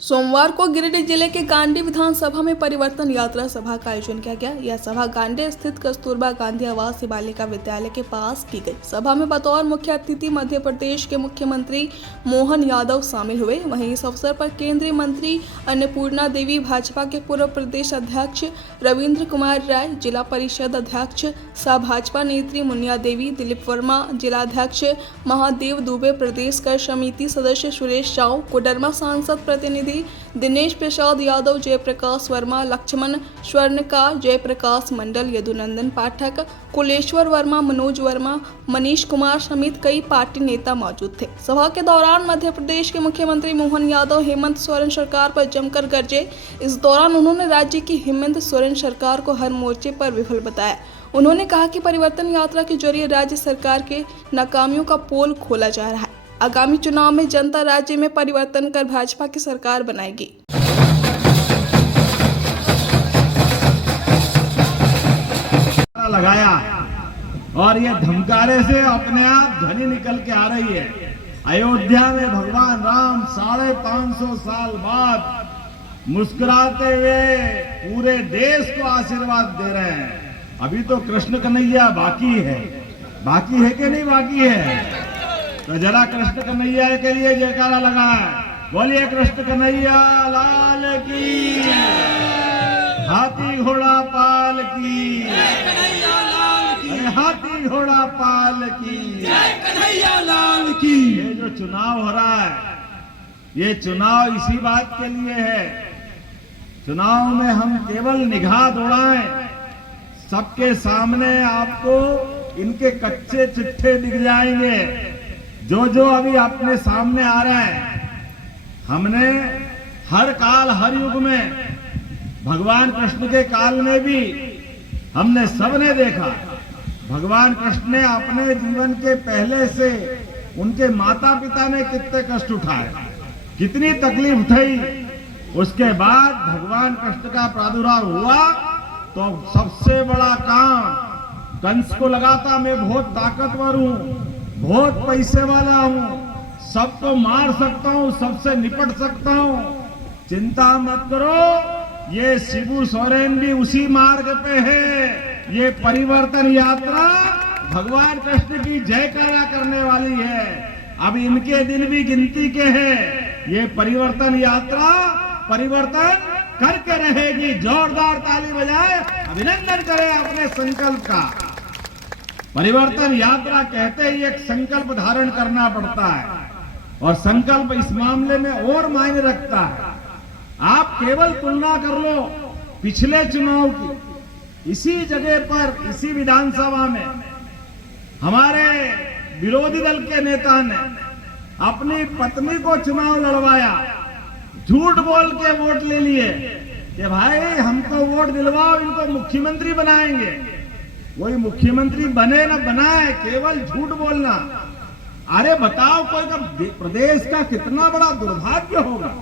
सोमवार को गिरिडीह जिले के गांडी विधानसभा में परिवर्तन यात्रा सभा का आयोजन किया गया। यह सभा गांडी स्थित कस्तूरबा गांधी आवासीय बालिका विद्यालय के पास की गई। सभा में बतौर मुख्य अतिथि मध्य प्रदेश के मुख्यमंत्री मोहन यादव शामिल हुए। वहीं इस अवसर पर केंद्रीय मंत्री अन्नपूर्णा देवी, भाजपा के पूर्व प्रदेश अध्यक्ष रविंद्र कुमार राय, जिला परिषद अध्यक्ष सह भाजपा नेत्री मुनिया देवी, दिलीप वर्मा जिलाध्यक्ष, महादेव दुबे प्रदेश कर समिति सदस्य, सुरेश साहू, कोडरमा सांसद प्रतिनिधि दिनेश प्रसाद यादव, जयप्रकाश वर्मा, लक्ष्मण स्वर्णकार, जयप्रकाश मंडल, यदुनंदन पाठक, कुलेश्वर वर्मा, मनोज वर्मा, मनीष कुमार समेत कई पार्टी नेता मौजूद थे। सभा के दौरान मध्य प्रदेश के मुख्यमंत्री मोहन यादव हेमंत सोरेन सरकार पर जमकर गरजे। इस दौरान उन्होंने राज्य की हेमंत सोरेन सरकार को हर मोर्चे पर विफल बताया। उन्होंने कहा कि परिवर्तन यात्रा के जरिए राज्य सरकार के नाकामियों का पोल खोला जा रहा है। आगामी चुनाव में जनता राज्य में परिवर्तन कर भाजपा की सरकार बनाएगी। लगाया और ये धमकारे से अपने आप ध्वनि निकल के आ रही है। अयोध्या में भगवान राम 550 साल बाद मुस्कुराते हुए पूरे देश को आशीर्वाद दे रहे हैं। अभी तो कृष्ण कन्हैया बाकी है कि नहीं बाकी है? तो जरा कृष्ण कन्हैया के लिए जयकारा लगाए। बोलिए कृष्ण कन्हैया लाल की, हाथी घोड़ा पाल की, अरे हाथी घोड़ा पाल की, कन्हैया लाल की। ये जो चुनाव हो रहा है, ये चुनाव इसी बात के लिए है। चुनाव में हम केवल निगाह दौड़ाएं, सबके सामने आपको इनके कच्चे चिट्ठे दिख जाएंगे जो अभी अपने सामने आ रहा है। हमने हर काल हर युग में, भगवान कृष्ण के काल में भी हमने सबने देखा, भगवान कृष्ण ने अपने जीवन के पहले से उनके माता पिता ने कितने कष्ट उठाए, कितनी तकलीफ उठाई। उसके बाद भगवान कृष्ण का प्रादुर्भाव हुआ तो सबसे बड़ा काम कंस को लगा था, मैं बहुत ताकतवर हूं, बहुत पैसे वाला हूं, सबको मार सकता हूं, सबसे निपट सकता हूं। चिंता मत करो, ये शिबू सोरेन भी उसी मार्ग पे है। ये परिवर्तन यात्रा भगवान कृष्ण की जयकारा करने वाली है। अब इनके दिन भी गिनती के हैं। ये परिवर्तन यात्रा परिवर्तन करके रहेगी। जोरदार ताली बजाए, अभिनंदन करें अपने संकल्प का। परिवर्तन यात्रा कहते ही एक संकल्प धारण करना पड़ता है और संकल्प इस मामले में और मायने रखता है। आप केवल तुलना कर लो पिछले चुनाव की। इसी जगह पर, इसी विधानसभा में हमारे विरोधी दल के नेता ने अपनी पत्नी को चुनाव लड़वाया, झूठ बोल के वोट ले लिए कि भाई हमको वोट दिलवाओ, इनको मुख्यमंत्री बनाएंगे। वही मुख्यमंत्री बने ना बनाए, केवल झूठ बोलना। अरे बताओ, कोई का प्रदेश का कितना बड़ा दुर्भाग्य होगा।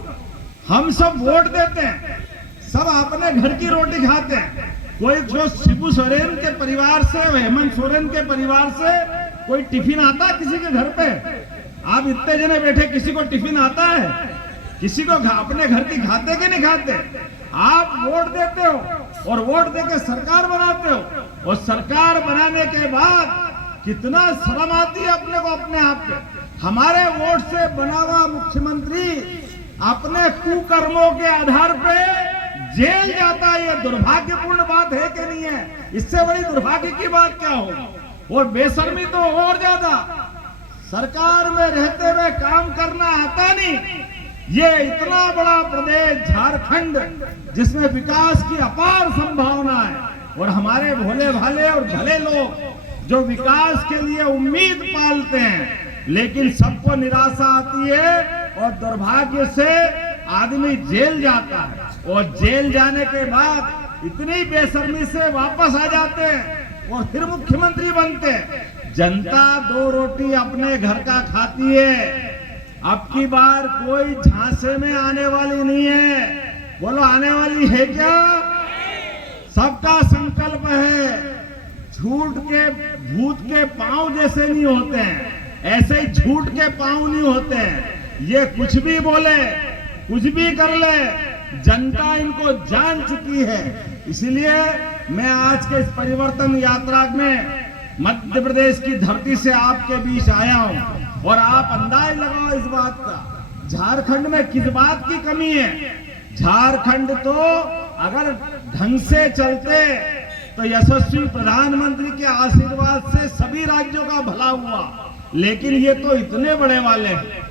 हम सब वोट देते हैं, सब अपने घर की रोटी खाते हैं। कोई जो शिबू सोरेन के परिवार से, हेमंत सोरेन के परिवार से कोई टिफिन आता है किसी के घर पे? आप इतने जने बैठे, किसी को टिफिन आता है? किसी को अपने घर की खाते कि नहीं खाते? आप वोट देते हो और वोट देके सरकार बनाते हो, और सरकार बनाने के बाद कितना शर्म आती है अपने को, अपने आप पे। हमारे वोट से बना हुआ मुख्यमंत्री अपने कुकर्मों के आधार पे जेल जाता है। ये दुर्भाग्यपूर्ण बात है कि नहीं है? इससे बड़ी दुर्भाग्य की बात क्या होगी? और बेशर्मी तो और ज्यादा, सरकार में रहते हुए काम करना आता नहीं। ये इतना बड़ा प्रदेश झारखंड, जिसमें विकास की अपार संभावना है, और हमारे भोले भाले और भले लोग जो विकास के लिए उम्मीद पालते हैं, लेकिन सबको निराशा आती है और दुर्भाग्य से आदमी जेल जाता है, और जेल जाने के बाद इतनी बेशर्मी से वापस आ जाते हैं और फिर मुख्यमंत्री बनते हैं। जनता दो रोटी अपने घर का खाती है। अब की बार कोई झांसे में आने वाली नहीं है। बोलो, आने वाली है क्या? सबका संकल्प है। झूठ के भूत के पांव जैसे नहीं होते हैं, ऐसे ही झूठ के पांव नहीं होते हैं। ये कुछ भी बोले, कुछ भी कर ले, जनता इनको जान चुकी है। इसलिए मैं आज के इस परिवर्तन यात्रा में मध्य प्रदेश की धरती से आपके बीच आया हूं और आप अंदाज लगाओ इस बात का, झारखंड में किस बात की कमी है। झारखंड तो अगर ढंग से चलते तो यशस्वी प्रधानमंत्री के आशीर्वाद से सभी राज्यों का भला हुआ, लेकिन ये तो इतने बड़े वाले हैं,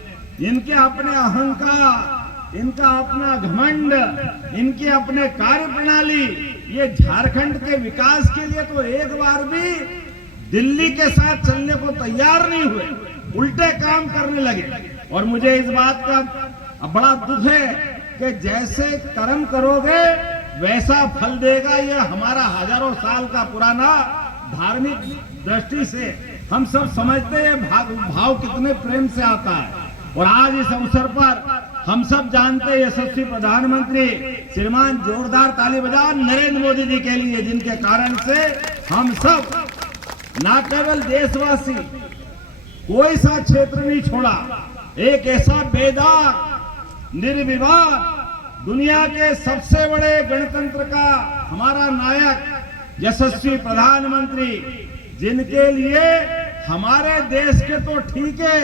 इनके अपने अहंकार, इनका अपना घमंड, इनके अपने कार्य प्रणाली, ये झारखंड के विकास के लिए तो एक बार भी दिल्ली के साथ चलने को तैयार नहीं हुए, उल्टे काम करने लगे। और मुझे इस बात का बड़ा दुख है कि जैसे कर्म करोगे वैसा फल देगा। ये हमारा हजारों साल का पुराना धार्मिक दृष्टि से हम सब समझते हैं भाव कितने प्रेम से आता है। और आज इस अवसर पर हम सब जानते हैं यशस्वी प्रधानमंत्री श्रीमान जोरदार ताली बजाओ नरेंद्र मोदी जी के लिए, जिनके कारण से हम सब न केवल देशवासी कोई सा क्षेत्र नहीं छोड़ा, एक ऐसा बेदाग निर्विवाद दुनिया के सबसे बड़े गणतंत्र का हमारा नायक यशस्वी प्रधानमंत्री, जिनके लिए हमारे देश के तो ठीक है,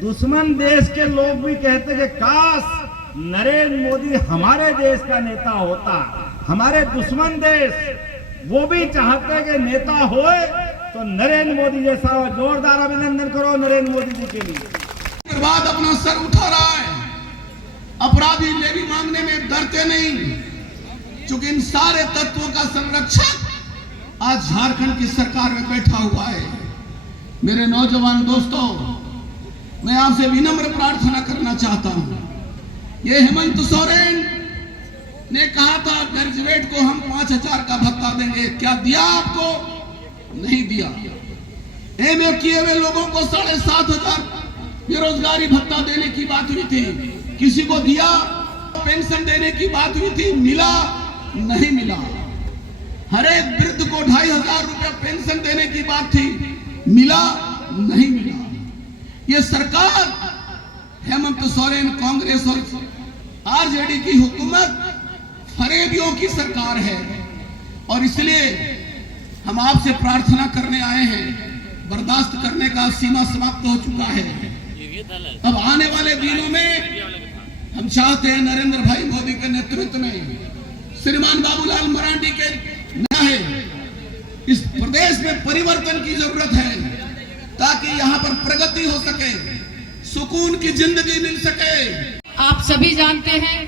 दुश्मन देश के लोग भी कहते कि काश नरेंद्र मोदी हमारे देश का नेता होता। हमारे दुश्मन देश वो भी चाहते कि नेता होए तो नरेंद्र मोदी जैसा हो। जोरदार अभिनंदन करो नरेंद्र मोदी जी के लिए। बाद अपना सर उठा रहा है, अपराधी लेवी मांगने में डरते नहीं, क्योंकि इन सारे तत्वों का संरक्षक आज झारखंड की सरकार में बैठा हुआ है। मेरे नौजवान दोस्तों, मैं आपसे विनम्र प्रार्थना करना चाहता हूं। ये हेमंत सोरेन ने कहा था ग्रेजुएट को हम 5,000 का भत्ता देंगे, क्या दिया आपको? नहीं दिया। एमए किए हुए लोगों को 7,500 बेरोजगारी भत्ता देने की बात हुई थी, किसी को दिया? पेंशन देने की बात हुई थी, मिला? नहीं मिला। हर एक वृद्ध को 2,500 रुपया पेंशन देने की बात थी, मिला? नहीं मिला। ये सरकार हेमंत सोरेन, कांग्रेस और आरजेडी की हुकूमत फरेबियों की सरकार है। और इसलिए हम आपसे प्रार्थना करने आए हैं, बर्दाश्त करने का सीमा समाप्त हो चुका है। अब आने वाले दिनों में हम चाहते हैं नरेंद्र भाई मोदी के नेतृत्व में, श्रीमान बाबूलाल मरांडी के है, इस प्रदेश में परिवर्तन की जरूरत है, ताकि यहाँ पर प्रगति हो सके, सुकून की जिंदगी मिल सके। आप सभी जानते हैं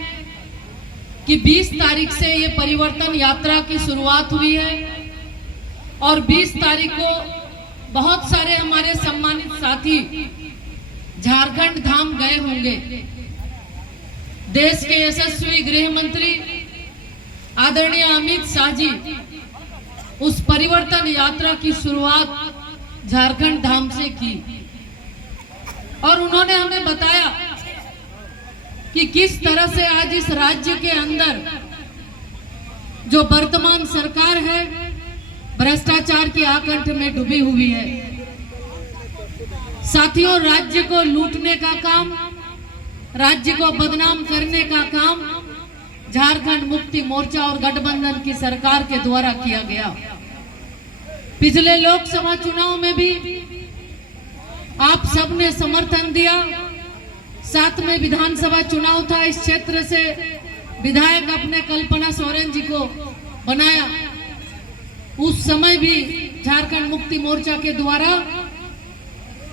कि 20 तारीख से ये परिवर्तन यात्रा की शुरुआत हुई है और 20 तारीख को बहुत सारे हमारे सम्मानित साथी झारखंड धाम गए होंगे। देश के यशस्वी गृह मंत्री आदरणीय अमित शाह जी उस परिवर्तन यात्रा की शुरुआत झारखंड धाम से की और उन्होंने हमें बताया कि किस तरह से आज इस राज्य के अंदर जो वर्तमान सरकार है भ्रष्टाचार की आकंठ में डूबी हुई है। साथियों, राज्य को लूटने का काम, राज्य को बदनाम करने का काम झारखंड मुक्ति मोर्चा और गठबंधन की सरकार के द्वारा किया गया। पिछले लोकसभा चुनाव में भी आप सबने समर्थन दिया। साथ में विधानसभा चुनाव था, इस क्षेत्र से विधायक अपने कल्पना सोरेन जी को बनाया। उस समय भी झारखंड मुक्ति मोर्चा के द्वारा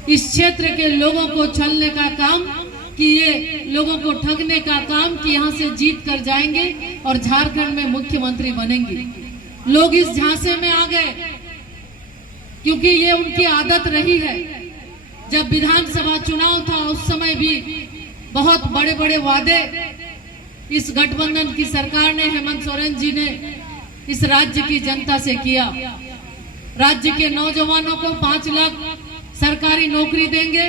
इस क्षेत्र के लोगों को छलने का काम, कि ये लोगों को ठगने का काम कि यहाँ से जीत कर जाएंगे और झारखंड में मुख्यमंत्री बनेंगे। लोग इस झांसे में आ गए क्योंकि ये उनकी आदत रही है। जब विधानसभा चुनाव था उस समय भी बहुत बड़े बड़े वादे इस गठबंधन की सरकार ने, हेमंत सोरेन जी ने इस राज्य की जनता से किया। राज्य के नौजवानों को 5 लाख सरकारी नौकरी देंगे,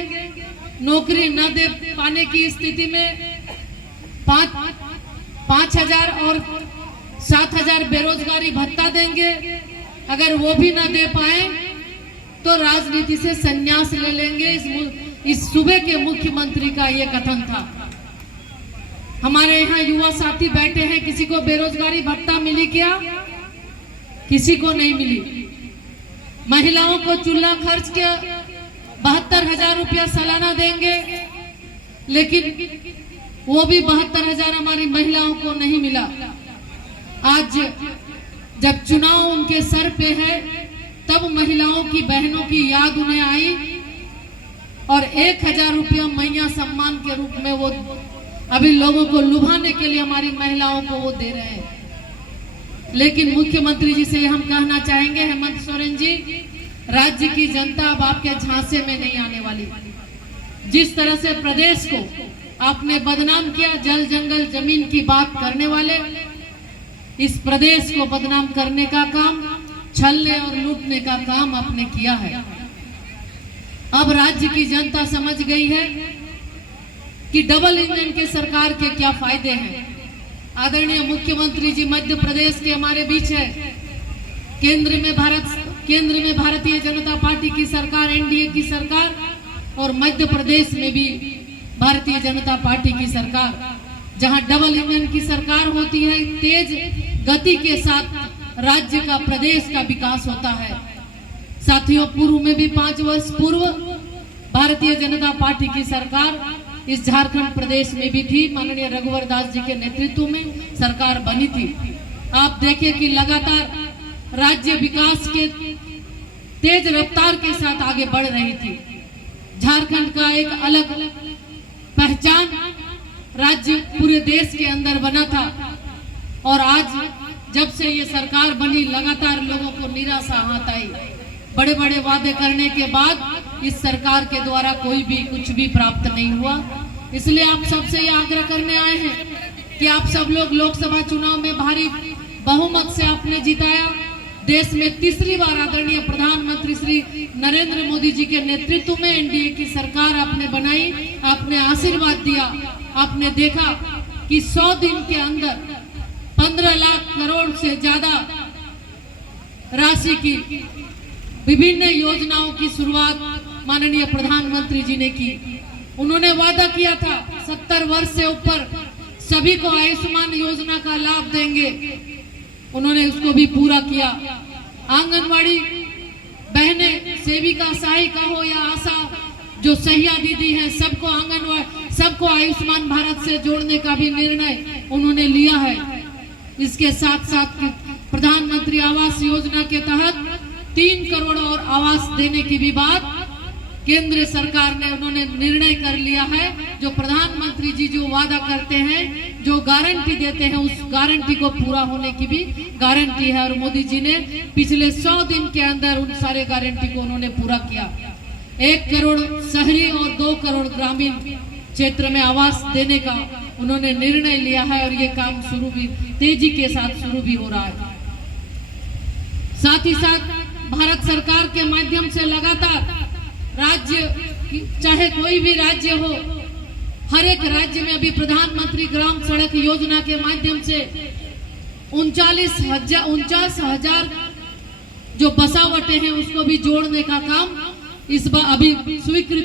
नौकरी न दे पाने की स्थिति में 5,000 और 7,000 बेरोजगारी भत्ता देंगे। अगर वो भी न दे पाए तो राजनीति से संन्यास ले लेंगे। इस सूबे के मुख्यमंत्री का ये कथन था। हमारे यहाँ युवा साथी बैठे हैं, किसी को बेरोजगारी भत्ता मिली क्या? किसी को नहीं मिली। महिलाओं को चूल्हा खर्च के 72,000 रुपया सालाना देंगे, लेकिन वो भी 72,000 हमारी महिलाओं को नहीं मिला। आज जब चुनाव उनके सर पे है, तब महिलाओं की, बहनों की याद उन्हें आई और 1,000 रुपया मैया सम्मान के रूप में वो अभी लोगों को लुभाने के लिए हमारी महिलाओं को वो दे रहे हैं। लेकिन मुख्यमंत्री जी से हम कहना चाहेंगे, हेमंत सोरेन जी, राज्य की जनता अब आपके झांसे में नहीं आने वाली। जिस तरह से प्रदेश को आपने बदनाम किया, जल जंगल जमीन की बात करने वाले, इस प्रदेश को बदनाम करने का काम, छलने और लूटने का काम आपने किया है। अब राज्य की जनता समझ गई है कि डबल इंजन की सरकार के क्या फायदे हैं। आदरणीय मुख्यमंत्री जी मध्य प्रदेश के हमारे बीच है। केंद्र में भारतीय जनता पार्टी की सरकार, एनडीए की सरकार, और मध्य प्रदेश में भी भारतीय जनता पार्टी की सरकार। जहां डबल इंजन की सरकार होती है, तेज गति के साथ राज्य का, प्रदेश का विकास होता है। साथियों, पूर्व में भी 5 वर्ष पूर्व भारतीय जनता पार्टी की सरकार इस झारखंड प्रदेश में भी थी। माननीय रघुवर दास जी के नेतृत्व में सरकार बनी थी। आप देखें कि लगातार राज्य विकास के तेज रफ्तार के साथ आगे बढ़ रही थी। झारखंड का एक अलग पहचान राज्य पूरे देश के अंदर बना था, और आज जब से ये सरकार बनी, लगातार लोगों को निराशा हाथ आई। बड़े बड़े वादे करने के बाद इस सरकार के द्वारा कोई भी कुछ भी प्राप्त नहीं हुआ। इसलिए आप सबसे ये आग्रह करने आए हैं कि आप सब लोग लोकसभा चुनाव में भारी बहुमत से आपने जिताया। देश में तीसरी बार आदरणीय प्रधानमंत्री श्री नरेंद्र मोदी जी के नेतृत्व में एनडीए की सरकार आपने बनाई, आपने आशीर्वाद दिया। आपने देखा कि 100 दिन के अंदर 15 लाख करोड़ से ज्यादा राशि की विभिन्न योजनाओं की शुरुआत माननीय प्रधानमंत्री जी ने की। उन्होंने वादा किया था 70 वर्ष से ऊपर सभी को आयुष्मान योजना का लाभ देंगे, उन्होंने उसको भी पूरा किया। आंगनवाड़ी बहनें, सेविका सहायिका हो या आशा जो सहिया दीदी हैं, सबको आंगनवाड़ी, सबको आयुष्मान भारत से जोड़ने का भी निर्णय उन्होंने लिया है। इसके साथ साथ प्रधानमंत्री आवास योजना के तहत 3 करोड़ और आवास देने की भी बात केंद्र सरकार ने, उन्होंने निर्णय कर लिया है। जो प्रधानमंत्री जी जो वादा करते हैं, जो गारंटी देते हैं, उस गारंटी को पूरा होने की भी गारंटी है। और मोदी जी ने पिछले 100 दिन के अंदर उन सारे गारंटी को उन्होंने पूरा किया। 1 करोड़ शहरी और 2 करोड़ ग्रामीण क्षेत्र में आवास देने का उन्होंने निर्णय लिया है, और ये काम शुरू भी तेजी के साथ शुरू भी हो रहा है। साथ ही साथ भारत सरकार के माध्यम से लगातार राज्य, चाहे कोई भी राज्य हो, हर एक राज्य में अभी प्रधानमंत्री ग्राम सड़क योजना के माध्यम से 49,000 जो बसावटें हैं उसको भी जोड़ने का काम इस बार अभी स्वीकृत